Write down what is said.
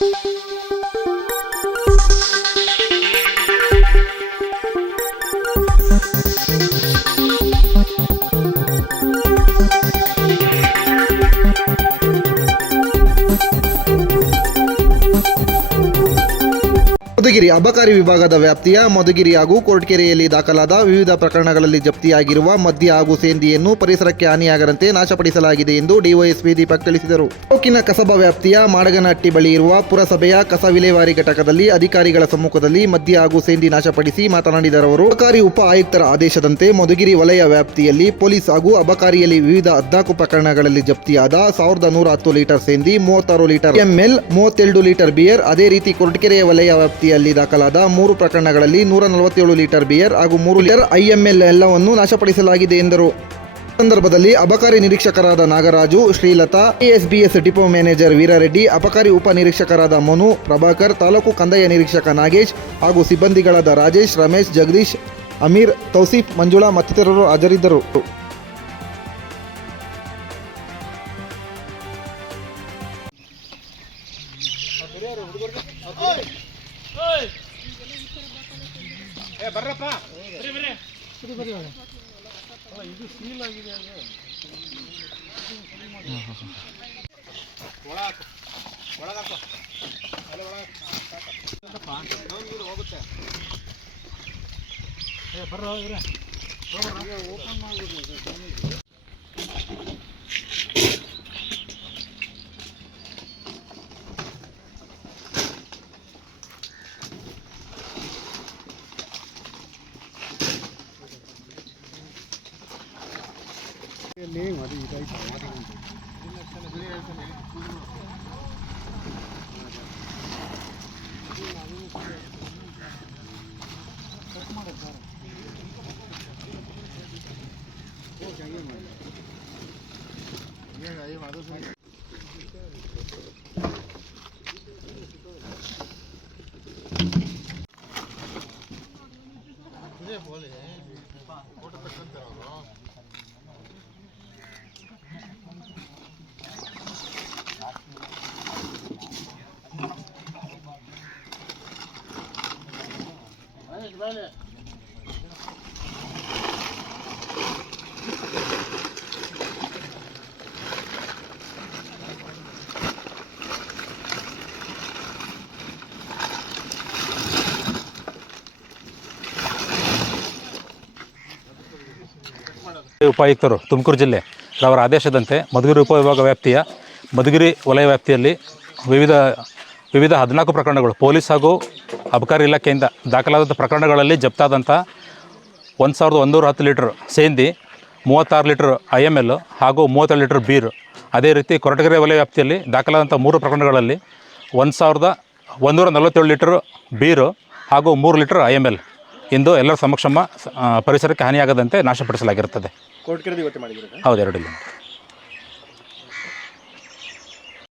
Música Madhugiri ಅಬಕಾರಿ ವಿಭಾಗದ ವ್ಯಾಪ್ತಿಯ ಮಧುಗಿರಿ ಹಾಗೂ ಕೋರ್ಟ್ಕೆರೆಯಲ್ಲಿ ದಾಖಲಾದ ವಿವಿಧ ಪ್ರಕರಣಗಳಲ್ಲಿ ಜಪ್ತಿಯಾಗಿರುವ ಮದ್ಯ ಹಾಗೂ ಸೇಂದಿಯನ್ನು ಪರಿಸರಕ್ಕೆ ಹಾನಿಯಾಗದಂತೆ ನಾಶಪಡಿಸಲಾಗಿದೆ ಎಂದು ಡಿವೈಎಸ್ಪಿ ದೀಪಕ್ ತಿಳಿಸಿದರು. ತಾಲೂಕಿನ ಕಸಬಾ ವ್ಯಾಪ್ತಿಯ ಮಾಡಗನಹಟ್ಟಿ ಬಳಿ ಇರುವ ಪುರಸಭೆಯ ಕಸ ವಿಲೇವಾರಿ ಘಟಕದಲ್ಲಿ ಅಧಿಕಾರಿಗಳ ಸಮ್ಮುಖದಲ್ಲಿ ಮದ್ಯ ಹಾಗೂ ಸೇಂದಿ ನಾಶಪಡಿಸಿ ಮಾತನಾಡಿದರವರು ಅಬಕಾರಿ ಉಪ ಆಯುಕ್ತರ ಆದೇಶದಂತೆ ಮಧುಗಿರಿ ವಲಯ ವ್ಯಾಪ್ತಿಯಲ್ಲಿ ಪೊಲೀಸ್ ಹಾಗೂ ಅಬಕಾರಿಯಲ್ಲಿ ವಿವಿಧ ಹದ್ನಾಲ್ಕು ಪ್ರಕರಣಗಳಲ್ಲಿ ಜಪ್ತಿಯಾದ ಸಾವಿರದ ನೂರ ಹತ್ತು ಲೀಟರ್ ಸೇಂದಿ, ಮೂವತ್ತಾರು ಲೀಟರ್ ಎಂಎಲ್, ಮೂವತ್ತೆರಡು ಲೀಟರ್ ಬಿಯರ್, ಅದೇ ರೀತಿ ಕೊರಟಗೆರೆ ವಲಯ ವ್ಯಾಪ್ತಿಯಲ್ಲಿ ದಾಖಲಾದ ಮೂರು ಪ್ರಕರಣಗಳಲ್ಲಿ ನೂರ ನಲವತ್ತೇಳು ಲೀಟರ್ ಬಿಯರ್ ಹಾಗೂ ಮೂರು ಲೀಟರ್ ಐಎಂಎಲ್ ಎಲ್ಲವನ್ನು ನಾಶಪಡಿಸಲಾಗಿದೆ ಎಂದರು. ಸಂದರ್ಭದಲ್ಲಿ ಅಬಕಾರಿ ನಿರೀಕ್ಷಕರಾದ Nagaraju, Srilatha ASBS depot manager Veerareddy, ಅಬಕಾರಿ ಉಪ ನಿರೀಕ್ಷಕರಾದ ಮನು, ಪ್ರಭಾಕರ್, ತಾಲೂಕು ಕಂದಾಯ ನಿರೀಕ್ಷಕ ನಾಗೇಶ್ ಹಾಗೂ ಸಿಬ್ಬಂದಿಗಳಾದ ರಾಜೇಶ್, ರಮೇಶ್, ಜಗದೀಶ್, ಅಮೀರ್, ತೌಸೀಫ್, ಮಂಜುಳಾ ಮತ್ತಿತರರು ಹಾಜರಿದ್ದರು. ಬರ್ರಪ್ಪ. ಇದು ಸೀಲ್ ಆಗಿದೆ ಒಳಗ ಒಳಗಾಕು ಅಲ್ಲ ಒಳಗಾಕು ಹೋಗುತ್ತೆ. ಬರ್ರ ಹೋಗ್ರೆ ಓಪನ್ ಮಾಡ್ಬೋದು 这奶我的一袋一袋拿的。ಉಪಾಯುಕ್ತರು ತುಮಕೂರು ಜಿಲ್ಲೆ ಅವರ ಆದೇಶದಂತೆ ಮಧುಗಿರಿ ಉಪವಿಭಾಗ ವ್ಯಾಪ್ತಿಯ ಮಧುಗಿರಿ ವಲಯ ವ್ಯಾಪ್ತಿಯಲ್ಲಿ ವಿವಿಧ ವಿವಿಧ ಹದಿನಾಲ್ಕು ಪ್ರಕರಣಗಳು ಪೊಲೀಸ್ ಹಾಗೂ ಅಬಕಾರಿ ಇಲಾಖೆಯಿಂದ ದಾಖಲಾದ ಪ್ರಕರಣಗಳಲ್ಲಿ ಜಪ್ತಾದಂಥ ಒಂದು ಸಾವಿರದ ಒಂದೂರ ಹತ್ತು ಲೀಟ್ರ್ ಸೇಂದಿ ಮೂವತ್ತಾರು ಲೀಟ್ರ್ ಐ ಎಂ ಎಲ್ ಹಾಗೂ ಮೂವತ್ತೆರಡು ಲೀಟ್ರ್ ಬೀರು. ಅದೇ ರೀತಿ ಕೊರಟಗೆರೆ ವಲಯ ವ್ಯಾಪ್ತಿಯಲ್ಲಿ ದಾಖಲಾದಂಥ ಮೂರು ಪ್ರಕರಣಗಳಲ್ಲಿ ಒಂದು ಸಾವಿರದ ಒಂದೂರ ನಲವತ್ತೇಳು ಲೀಟ್ರ್ ಬೀರು ಹಾಗೂ ಮೂರು ಲೀಟ್ರ್ ಐ ಎಂ ಎಲ್ ಇಂದು ಎಲ್ಲರ ಸಮಕ್ಷಮ ಪರಿಸರಕ್ಕೆ ಹಾನಿಯಾಗದಂತೆ ನಾಶಪಡಿಸಲಾಗಿರುತ್ತದೆ. ಹೌದು ಎರಡಲ್ಲಿ